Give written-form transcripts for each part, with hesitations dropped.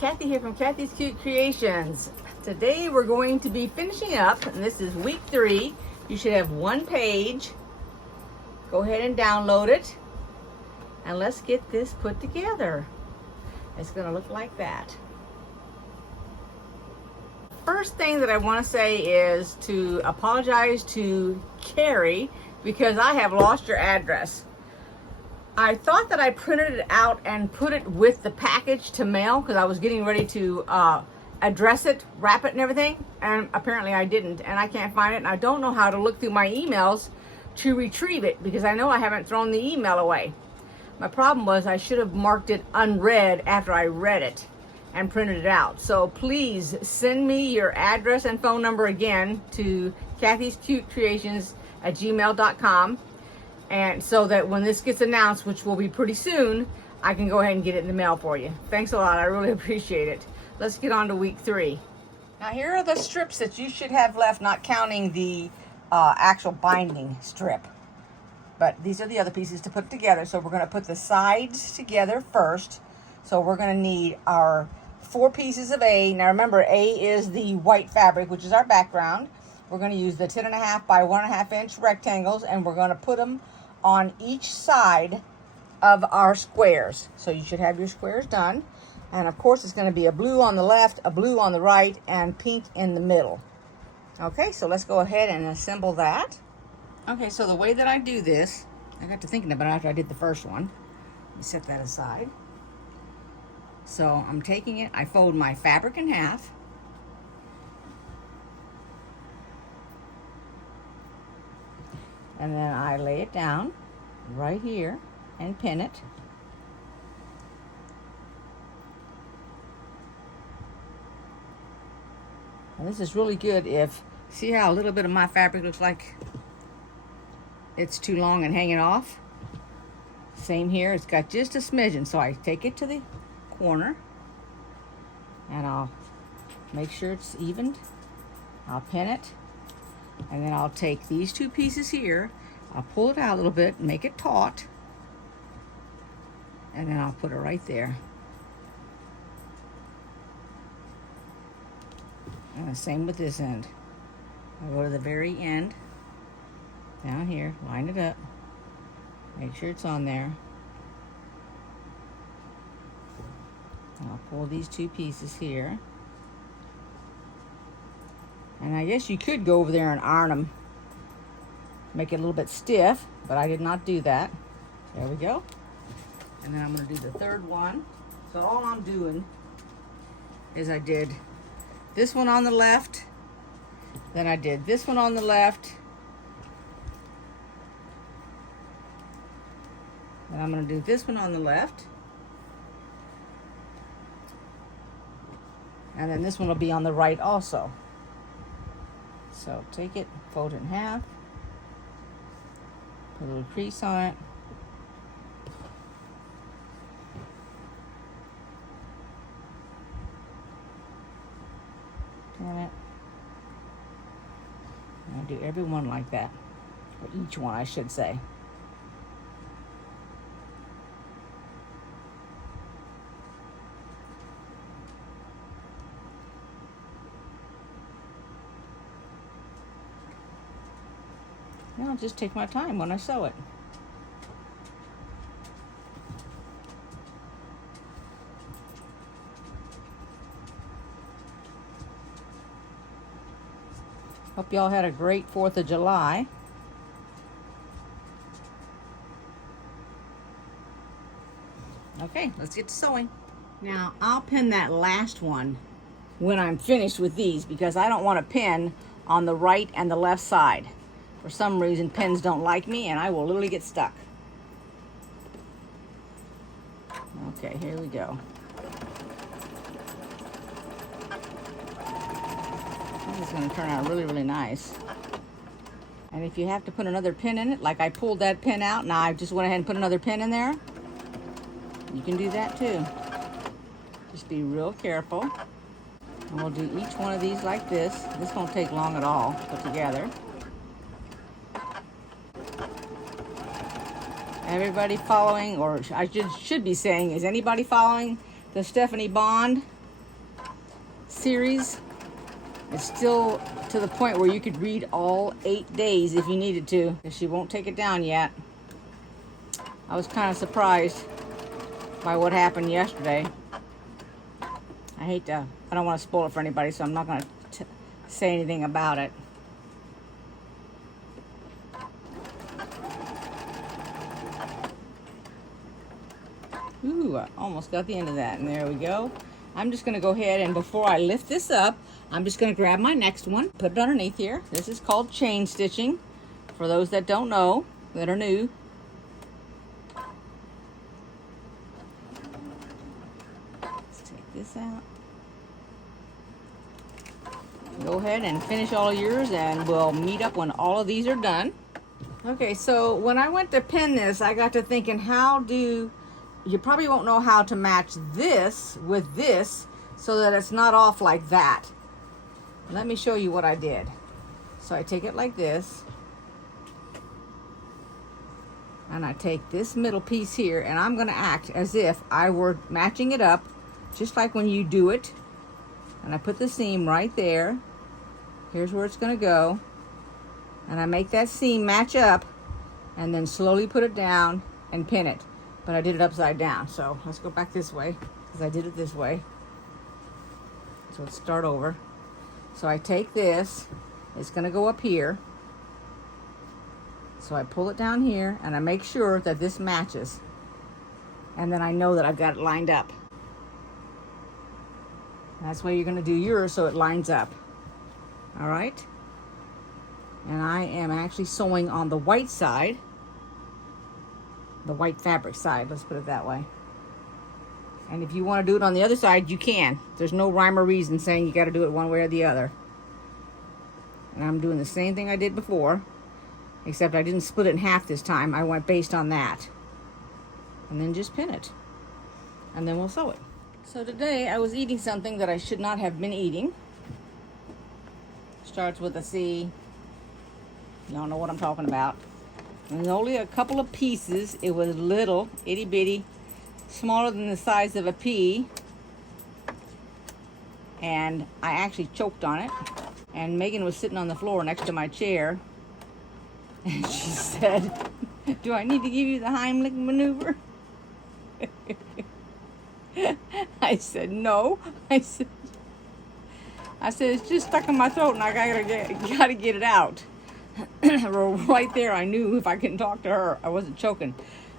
Kathy here from Kathy's Cute Creations. Today we're going to be finishing up, and this is week 3. You should have one page. Go ahead and download it, and let's get this put together. It's going to look like that. First thing that I want to say is to apologize to Carrie because I have lost your address. I thought that I printed it out and put it with the package to mail because I was getting ready to address it, wrap it and everything, and apparently I didn't, and I can't find it, and I don't know how to look through my emails to retrieve it because I know I haven't thrown the email away. My problem was I should have marked it unread after I read it and printed it out. So please send me your address and phone number again to kathyskutekreations@gmail.com, and so that when this gets announced, which will be pretty soon, I can go ahead and get it in the mail for you. Thanks a lot. I really appreciate it. Let's get on to week 3. Now here are the strips that you should have left, not counting the actual binding strip. But these are the other pieces to put together. So we're going to put the sides together first. So we're going to need our 4 pieces of A. Now remember, A is the white fabric, which is our background. We're going to use the 10.5 by 1.5 inch rectangles, and we're going to put them on each side of our squares. So you should have your squares done. And of course, it's going to be a blue on the left, a blue on the right, and pink in the middle. Okay, so let's go ahead and assemble that. Okay, so the way that I do this, I got to thinking about it after I did the first one. Let me set that aside. So I'm taking it, I fold my fabric in half. And then I lay it down right here and pin it. And this is really good if, see how a little bit of my fabric looks like it's too long and hanging off? Same here, it's got just a smidgen. So I take it to the corner and I'll make sure it's evened. I'll pin it. And then I'll take these 2 pieces here, I'll pull it out a little bit, make it taut, and then I'll put it right there. And the same with this end. I'll go to the very end, down here, line it up, make sure it's on there. And I'll pull these 2 pieces here. And I guess you could go over there and iron them, make it a little bit stiff, but I did not do that. There we go. And then I'm going to do the 3rd one. So all I'm doing is I did this one on the left, then I did this one on the left, and I'm going to do this one on the left, and then this one will be on the right also. So take it, fold it in half, put a little crease on it, turn it, and I do every one like that, or each one I should say. Now I'll just take my time when I sew it. Hope y'all had a great 4th of July. Okay, let's get to sewing. Now I'll pin that last one when I'm finished with these because I don't want to pin on the right and the left side. For some reason, pins don't like me, and I will literally get stuck. Okay, here we go. This is going to turn out really, really nice. And if you have to put another pin in it, like I pulled that pin out, now I just went ahead and put another pin in there. You can do that too. Just be real careful. And we'll do each one of these like this. This won't take long at all to put together. Everybody following, or I should be saying, is anybody following the Stephanie Bond series. It's still to the point where you could read all 8 days if you needed to. She won't take it down yet. I was kind of surprised by what happened yesterday. I don't want to spoil it for anybody, so I'm not going to say anything about it. Ooh, I almost got the end of that, and there we go. I'm just going to go ahead, and before I lift this up, I'm just going to grab my next one, put it underneath here. This is called chain stitching, for those that don't know, that are new. Let's take this out. Go ahead and finish all of yours, and we'll meet up when all of these are done. Okay, so when I went to pin this, I got to thinking, you probably won't know how to match this with this so that it's not off like that. Let me show you what I did. So I take it like this, and I take this middle piece here, and I'm going to act as if I were matching it up, just like when you do it. And I put the seam right there. Here's where it's going to go. And I make that seam match up, and then slowly put it down and pin it. But I did it upside down, so let's go back this way, because I did it this way. So let's start over. So I take this, it's going to go up here. So I pull it down here, and I make sure that this matches. And then I know that I've got it lined up. That's the way you're going to do yours, so it lines up. All right? And I am actually sewing on the white side. The white fabric side, let's put it that way. And if you want to do it on the other side, you can. There's no rhyme or reason saying you got to do it one way or the other. And I'm doing the same thing I did before, except I didn't split it in half this time. I went based on that. And then just pin it. And then we'll sew it. So today I was eating something that I should not have been eating. Starts with a C. Y'all know what I'm talking about. And only a couple of pieces. It was little, itty bitty, smaller than the size of a pea. And I actually choked on it. And Megan was sitting on the floor next to my chair. And she said, "Do I need to give you the Heimlich maneuver?" I said, "No." I said, "It's just stuck in my throat, and I gotta get it out." Right there, I knew if I couldn't talk to her, I wasn't choking.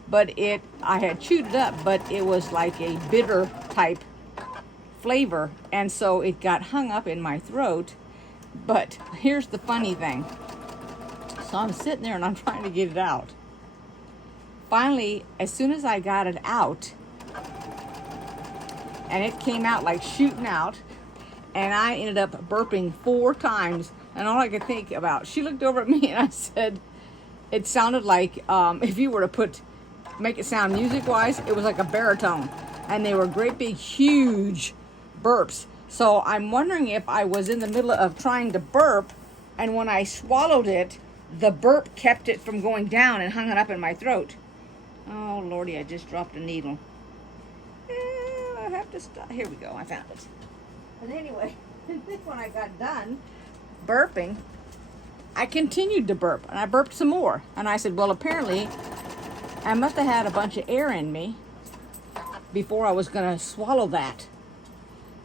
But I had chewed it up, but it was like a bitter type flavor, and so it got hung up in my throat. But here's the funny thing. So I'm sitting there and I'm trying to get it out. Finally, as soon as I got it out, and it came out like shooting out, and I ended up burping 4 times. And all I could think about, she looked over at me and I said, it sounded like, if you were to make it sound music-wise, it was like a baritone. And they were great big, huge burps. So I'm wondering if I was in the middle of trying to burp, and when I swallowed it, the burp kept it from going down and hung it up in my throat. Oh, Lordy, I just dropped a needle. I have to stop. Here we go, I found it. And anyway, when I got done burping, I continued to burp, and I burped some more. And I said, well, apparently I must have had a bunch of air in me before I was going to swallow that.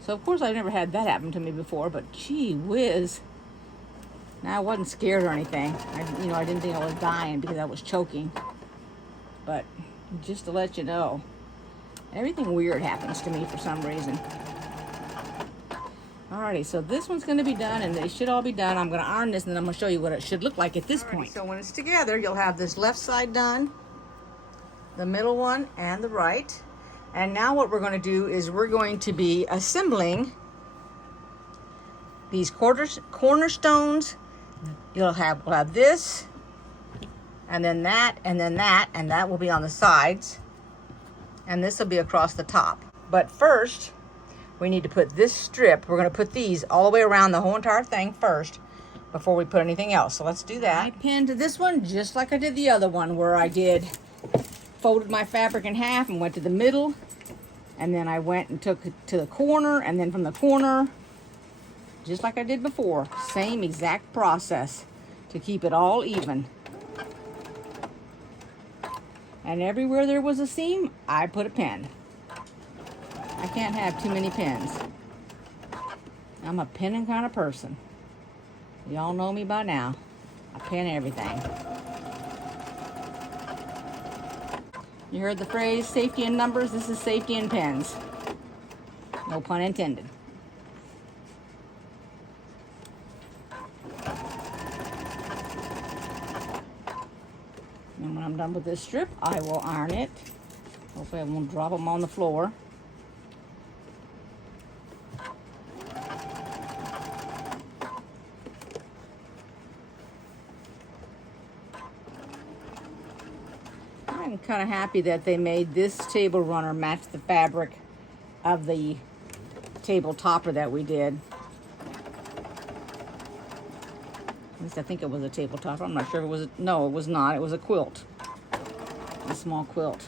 So of course I've never had that happen to me before, but gee whiz. Now I wasn't scared or anything. I didn't think I was dying because I was choking. But just to let you know, everything weird happens to me for some reason. Alrighty, so this one's going to be done, and they should all be done. I'm going to iron this, and then I'm going to show you what it should look like at this point. So when it's together, you'll have this left side done, the middle one, and the right. And now what we're going to do is we're going to be assembling these cornerstones. We'll have this, and then that, and then that, and that will be on the sides. And this will be across the top. But first, we need to put this strip. We're going to put these all the way around the whole entire thing first before we put anything else. So let's do that. I pinned this one just like I did the other one, where I folded my fabric in half and went to the middle, and then I went and took it to the corner, and then from the corner just like I did before. Same exact process to keep it all even. And everywhere there was a seam, I put a pin. I can't have too many pins. I'm a pinning kind of person. Y'all know me by now. I pin everything. You heard the phrase, safety in numbers? This is safety in pins. No pun intended. And when I'm done with this strip, I will iron it. Hopefully I won't drop them on the floor. I'm kind of happy that they made this table runner match the fabric of the table topper that we did. At least I think it was a table topper. I'm not sure if it was no, it was not. It was a quilt. A small quilt.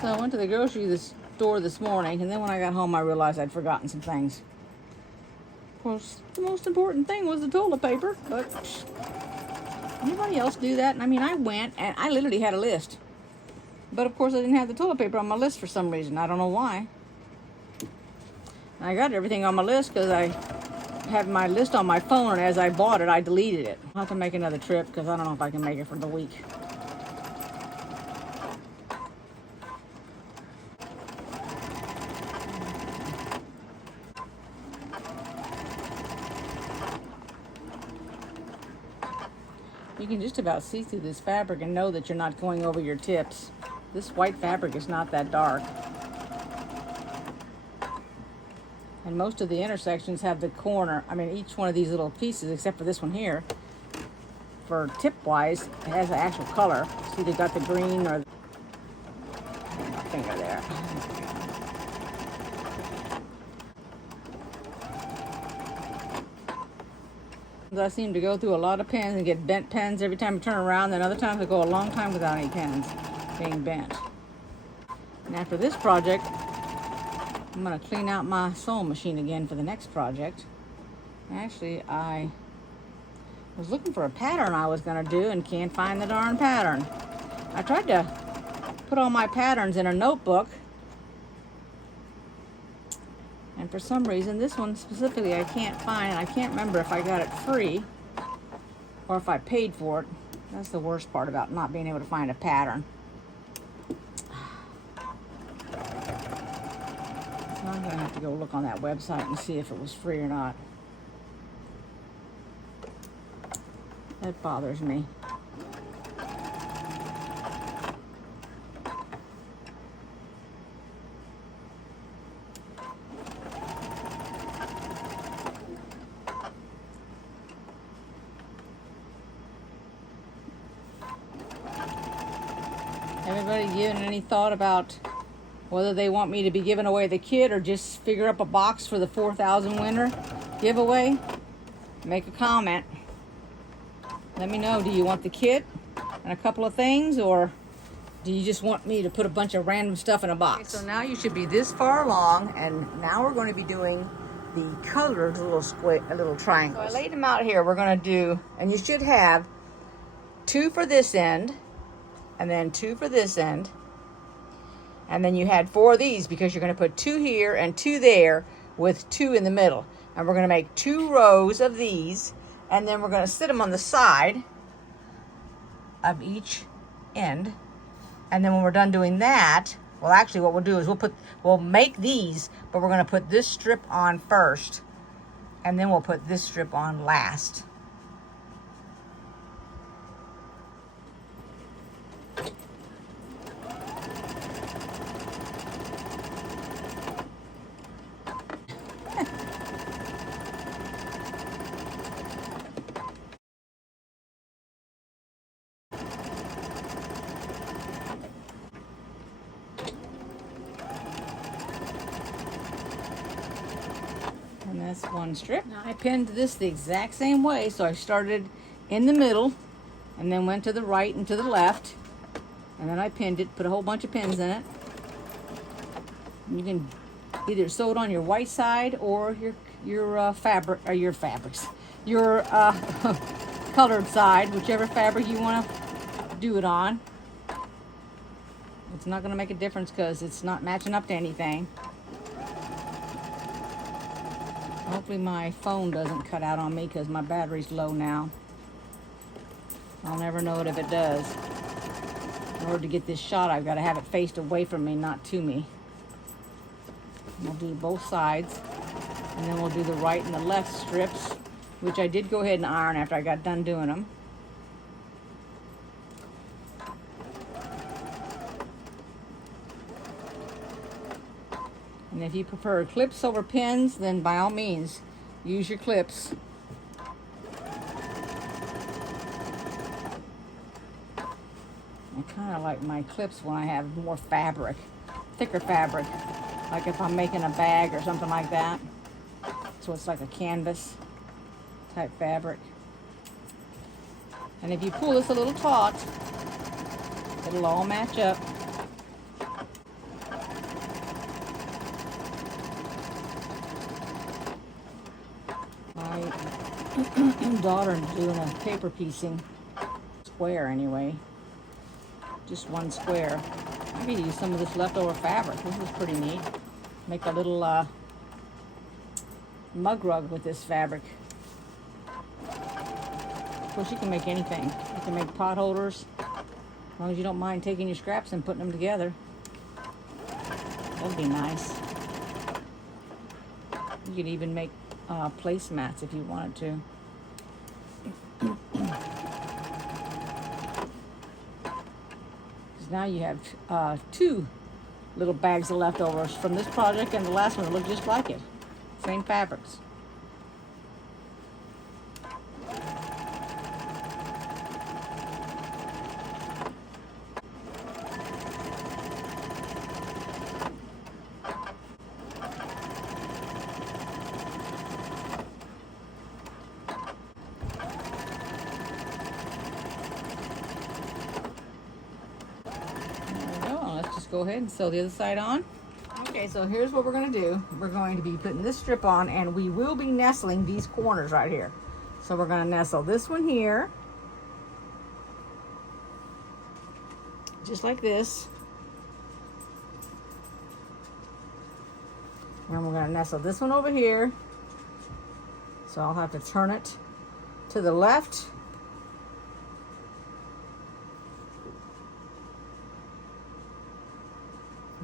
So I went to the grocery store this morning, and then when I got home I realized I'd forgotten some things. Of course, the most important thing was the toilet paper, but anybody else do that? I mean, I went and I literally had a list. But of course I didn't have the toilet paper on my list for some reason. I don't know why. I got everything on my list because I have my list on my phone, and as I bought it, I deleted it. I'll have to make another trip because I don't know if I can make it for the week. You can just about see through this fabric and know that you're not going over your tips. This white fabric is not that dark. And most of the intersections have the corner, I mean each one of these little pieces, except for this one here, for tip-wise, it has an actual color. See, they got the green or my finger there. I seem to go through a lot of pens and get bent pens every time I turn around, then other times I go a long time without any pens being bent. And after this project, I'm going to clean out my sewing machine again for the next project. Actually, I was looking for a pattern I was going to do and can't find the darn pattern. I tried to put all my patterns in a notebook, and for some reason, this one specifically I can't find, and I can't remember if I got it free or if I paid for it. That's the worst part about not being able to find a pattern. So I'm going to have to go look on that website and see if it was free or not. That bothers me. Everybody given any thought about whether they want me to be giving away the kit or just figure up a box for the 4,000 winner giveaway? Make a comment. Let me know, do you want the kit and a couple of things, or do you just want me to put a bunch of random stuff in a box? Okay, so now you should be this far along, and now we're going to be doing the colored little triangles. So I laid them out here. We're going to do, and you should have 2 for this end, and then 2 for this end, and then you had 4 of these because you're going to put 2 here and 2 there with 2 in the middle. And we're going to make 2 rows of these, and then we're going to sit them on the side of each end. And then when we're done doing that, well, actually what we'll do is we'll make these, but we're going to put this strip on first, and then we'll put this strip on last. And that's one strip. Now I pinned this the exact same way, so I started in the middle and then went to the right and to the left, and then I pinned it, put a whole bunch of pins in it. You can either sew it on your white side or your fabric, or your fabrics, your colored side, whichever fabric you want to do it on. It's not going to make a difference because it's not matching up to anything. Hopefully my phone doesn't cut out on me because my battery's low now. I'll never know it if it does. In order to get this shot, I've got to have it faced away from me, not to me. We'll do both sides, and then we'll do the right and the left strips, which I did go ahead and iron after I got done doing them. And if you prefer clips over pins, then by all means, use your clips. I kind of like my clips when I have more fabric, thicker fabric, like if I'm making a bag or something like that. So it's like a canvas type fabric. And if you pull this a little taut, it'll all match up. My daughter doing a paper piecing square anyway. Just one square. I could use some of this leftover fabric. This is pretty neat. Make a little mug rug with this fabric. Of course, you can make anything. You can make pot holders, as long as you don't mind taking your scraps and putting them together. That would be nice. You could even make placemats if you wanted to. Now you have two little bags of leftovers from this project and the last one that look just like it. Same fabrics. Go ahead and sew the other side on. Okay, so here's what we're going to do. We're going to be putting this strip on, and we will be nestling these corners right here. So we're going to nestle this one here, just like this. And we're going to nestle this one over here. So I'll have to turn it to the left.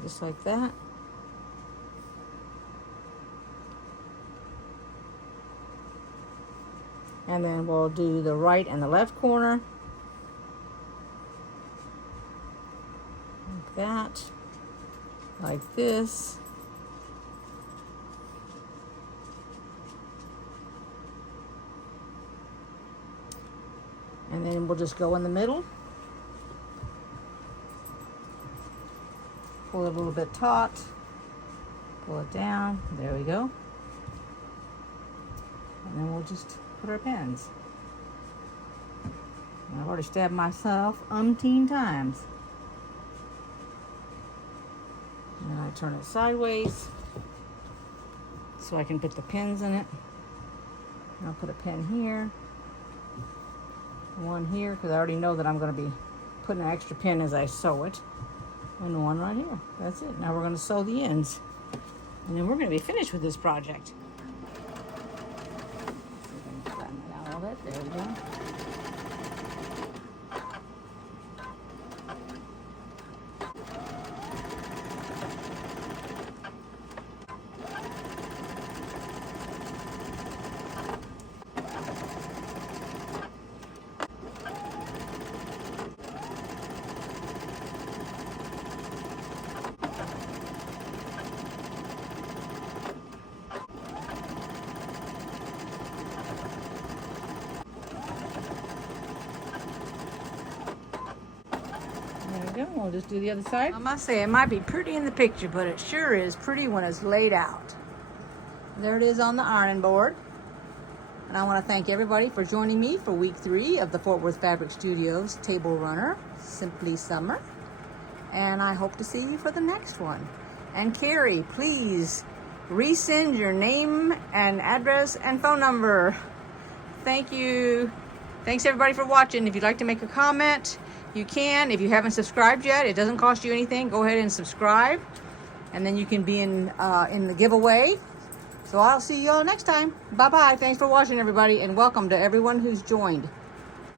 Just like that. And then we'll do the right and the left corner. Like that. Like this. And then we'll just go in the middle. Pull it a little bit taut, pull it down, there we go. And then we'll just put our pins. And I've already stabbed myself umpteen times. And then I turn it sideways so I can put the pins in it. And I'll put a pin here, one here, because I already know that I'm going to be putting an extra pin as I sew it. And one right here. That's it. Now we're going to sew the ends. And then we're going to be finished with this project. So we're going to flatten that out a little bit. There we go. We'll just do the other side. I must say, it might be pretty in the picture, but it sure is pretty when it's laid out. There it is on the ironing board. And I want to thank everybody for joining me for week 3 of the Fort Worth Fabric Studios Table Runner, Simply Summer. And I hope to see you for the next one. And Carrie, please resend your name and address and phone number. Thank you. Thanks everybody for watching. If you'd like to make a comment, you can. If you haven't subscribed yet, it doesn't cost you anything. Go ahead and subscribe, and then you can be in the giveaway. So I'll see you all next time. Bye-bye. Thanks for watching, everybody, and welcome to everyone who's joined.